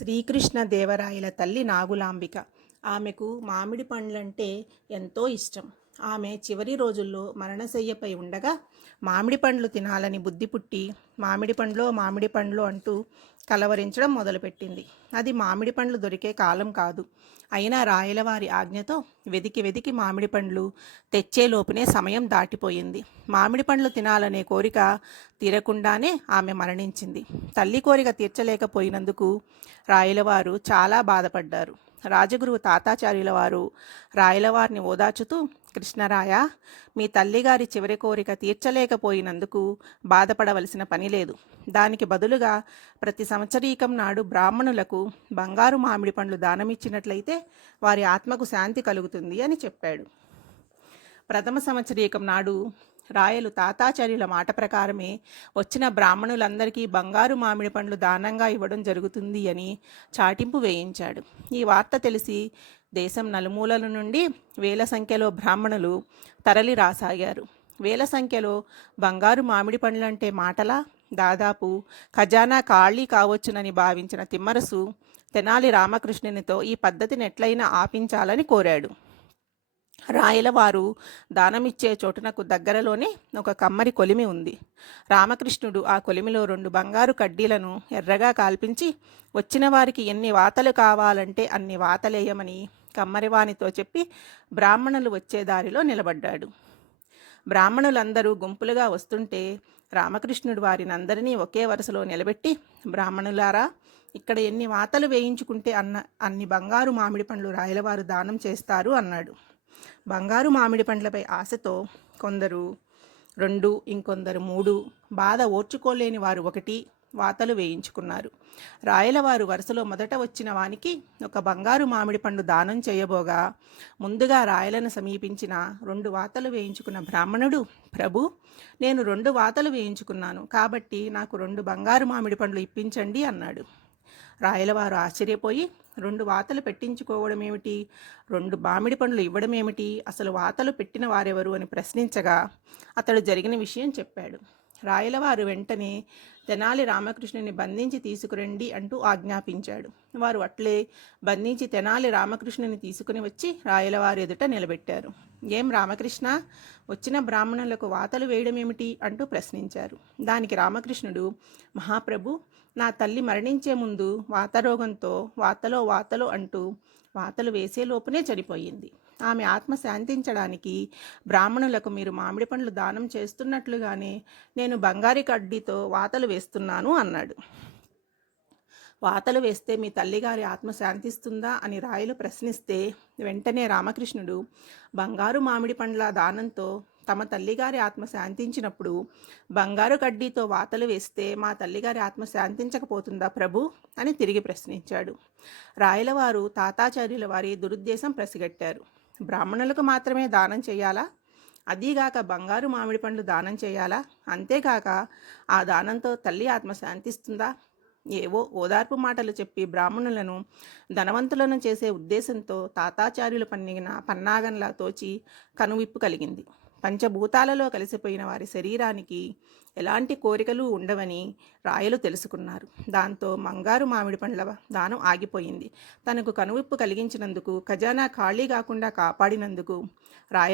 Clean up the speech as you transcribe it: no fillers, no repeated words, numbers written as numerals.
శ్రీకృష్ణదేవరాయల తల్లి నాగులాంబిక. ఆమెకు మామిడి పండ్లంటే ఎంతో ఇష్టం. ఆమె చివరి రోజుల్లో మరణశయ్యపై ఉండగా మామిడి పండ్లు తినాలని బుద్ధి పుట్టి మామిడి పండ్లో అంటూ కలవరించడం మొదలుపెట్టింది. అది మామిడి పండ్లు దొరికే కాలం కాదు. అయినా రాయలవారి ఆజ్ఞతో వెదికి వెదికి మామిడి పండ్లు తెచ్చేలోపునే సమయం దాటిపోయింది. మామిడి పండ్లు తినాలనే కోరిక తీరకుండానే ఆమె మరణించింది. తల్లి కోరిక తీర్చలేకపోయినందుకు రాయలవారు చాలా బాధపడ్డారు. రాజగురువు తాతాచార్యుల వారు రాయలవారిని ఓదార్చుతూ, కృష్ణరాయ, మీ తల్లిగారి చివరి కోరిక తీర్చలేకపోయినందుకు బాధపడవలసిన పని లేదు. దానికి బదులుగా ప్రతి సంవత్సరీకం నాడు బ్రాహ్మణులకు బంగారు మామిడి పండ్లు దానమిచ్చినట్లయితే వారి ఆత్మకు శాంతి కలుగుతుంది అని చెప్పాడు. ప్రథమ సంవత్సరీకం నాడు రాయలు తాతాచార్యుల మాట ప్రకారమే వచ్చిన బ్రాహ్మణులందరికీ బంగారు మామిడి పండ్లు దానంగా ఇవ్వడం జరుగుతుంది అని చాటింపు వేయించాడు. ఈ వార్త తెలిసి దేశం నలుమూలల నుండి వేల సంఖ్యలో బ్రాహ్మణులు తరలి రాసాగారు. వేల సంఖ్యలో బంగారు మామిడి పండ్లంటే మాటలా? దాదాపు ఖజానా ఖాళీ కావచ్చునని భావించిన తిమ్మరసు తెనాలి రామకృష్ణునితో ఈ పద్ధతిని ఎట్లయినా ఆపించాలని కోరాడు. రాయలవారు దానమిచ్చే చోటునకు దగ్గరలోనే ఒక కమ్మరి కొలిమి ఉంది. రామకృష్ణుడు ఆ కొలిమిలో 2 బంగారు కడ్డీలను ఎర్రగా కాల్పించి వచ్చిన వారికి ఎన్ని వాతలు కావాలంటే అన్ని వాతలేయమని కమ్మరివానితో చెప్పి బ్రాహ్మణులు వచ్చే దారిలో నిలబడ్డాడు. బ్రాహ్మణులందరూ గుంపులుగా వస్తుంటే రామకృష్ణుడు వారినందరినీ ఒకే వరుసలో నిలబెట్టి, బ్రాహ్మణులారా, ఇక్కడ ఎన్ని వాతలు వేయించుకుంటే అన్ని బంగారు మామిడి పండ్లు రాయలవారు దానం చేస్తారు అన్నాడు. బంగారు మామిడి పండ్లపై ఆశతో కొందరు 2, ఇంకొందరు 3, బాధ ఓర్చుకోలేని వారు 1 వాతలు వేయించుకున్నారు. రాయలవారు వరుసలో మొదట వచ్చిన వానికి ఒక బంగారు మామిడి పండు దానం చేయబోగా ముందుగా రాయలను సమీపించిన 2 వాతలు వేయించుకున్న బ్రాహ్మణుడు, ప్రభు, నేను 2 వాతలు వేయించుకున్నాను కాబట్టి నాకు 2 బంగారు మామిడి పండ్లు ఇప్పించండి అన్నాడు. రాయలవారు ఆశ్చర్యపోయి, 2 వాతలు పెట్టించుకోవడం ఏమిటి, 2 మామిడి పండ్లు ఇవ్వడం ఏమిటి, అసలు వాతలు పెట్టిన వారెవరు అని ప్రశ్నించగా అతడు జరిగిన విషయం చెప్పాడు. రాయలవారు వెంటనే తెనాలి రామకృష్ణుని బంధించి తీసుకురండి అంటూ ఆజ్ఞాపించాడు. వారు అట్లే బంధించి తెనాలి రామకృష్ణుని తీసుకుని వచ్చి రాయలవారి ఎదుట నిలబెట్టారు. ఏం రామకృష్ణ, వచ్చిన బ్రాహ్మణులకు వాతలు వేయడం ఏమిటి అంటూ ప్రశ్నించారు. దానికి రామకృష్ణుడు, మహాప్రభు, నా తల్లి మరణించే ముందు వాతరోగంతో వాతలో అంటూ వాతలు వేసేలోపునే చనిపోయింది. ఆమె ఆత్మ శాంతించడానికి బ్రాహ్మణులకు మీరు మామిడి పండ్లు దానం చేస్తున్నట్లుగానే నేను బంగారి కడ్డీతో వాతలు వేస్తున్నాను అన్నాడు. వాతలు వేస్తే మీ తల్లిగారి ఆత్మ శాంతిస్తుందా అని రాయలు ప్రశ్నిస్తే వెంటనే రామకృష్ణుడు, బంగారు మామిడి పండ్ల దానంతో తమ తల్లిగారి ఆత్మ శాంతించినప్పుడు బంగారు కడ్డీతో వాతలు వేస్తే మా తల్లిగారి ఆత్మ శాంతించకపోతుందా ప్రభు అని తిరిగి ప్రశ్నించాడు. రాయలవారు తాతాచార్యుల వారి దురుద్దేశం పసిగట్టారు. బ్రాహ్మణులకు మాత్రమే దానం చేయాలా? అదీగాక బంగారు మామిడి పండ్లు దానం చేయాలా? అంతేకాక ఆ దానంతో తల్లి ఆత్మ శాంతిస్తుందా? ఏవో ఓదార్పు మాటలు చెప్పి బ్రాహ్మణులను ధనవంతులను చేసే ఉద్దేశంతో తాతాచార్యులు పన్నాగంలా తోచి కనువిప్పు కలిగింది. పంచభూతాలలో కలిసిపోయిన వారి శరీరానికి ఎలాంటి కోరికలు ఉండవని రాయలు తెలుసుకున్నారు. దాంతో బంగారు మామిడి పండ్ల దానం ఆగిపోయింది. తనకు కనువిప్పు కలిగించినందుకు, ఖజానా ఖాళీ కాకుండా కాపాడినందుకు రాయలు